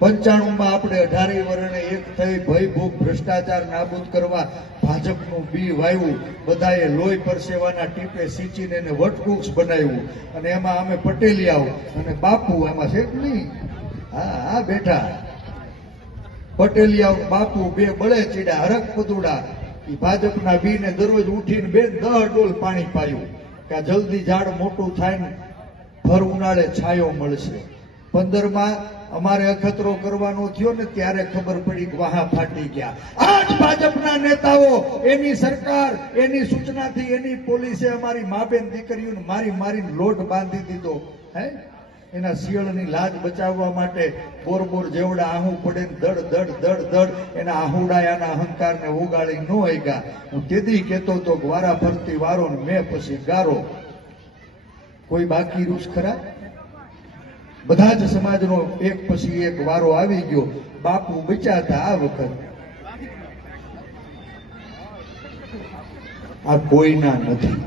95 આપણે 18 વર્ષે એક થઈ ભય ભૂખ ભ્રષ્ટાચાર નાબૂદ કરવા ભાજપનું બી વાવ્યું, બધાએ લોહી પરસેવાના ટીપે સિંચીને એને વટવૃક્ષ બનાવ્યું, અને એમાં અમે પટેલિયાઓ અને બાપુ એમાં છે કે નહીં, હા બેઠા પટેલિયાઓ બાપુ બે બળે ચીડા હરક પદુડા એ ભાજપના બીને દરરોજ ઉઠીને 10 ડોલ પાણી પાયું કે જલ્દી ઝાડ મોટું થાય ને ભર ઉનાળે છાયો મળશે. 15માં અમારે અખતરો કરવાનો થયો ને ત્યારે ખબર પડી કે વાહા ફાટી ગયા. આજ ભાજપના નેતાઓ, એની સરકાર, એની સૂચનાથી એની પોલીસે અમારી માબેન દીકરીઓને મારીને લોટ બાંધી દીધો. હે એના શિયળની લાજ બચાવવા માટે બોર જેવડા આહું પડે દડ એના આહુડાયાના અહંકારને ઉગાડી ન હગ્યા. હું તેદી કહેતો તો વારા ફરતી વારો ને મેં પછી ગારો. કોઈ બાકી રૂસ ખરા? બધા જ સમાજનો એક પછી એક વારો આવી ગયો. બાપુ બચ્યા હતા આ વખત, આ કોઈના નથી.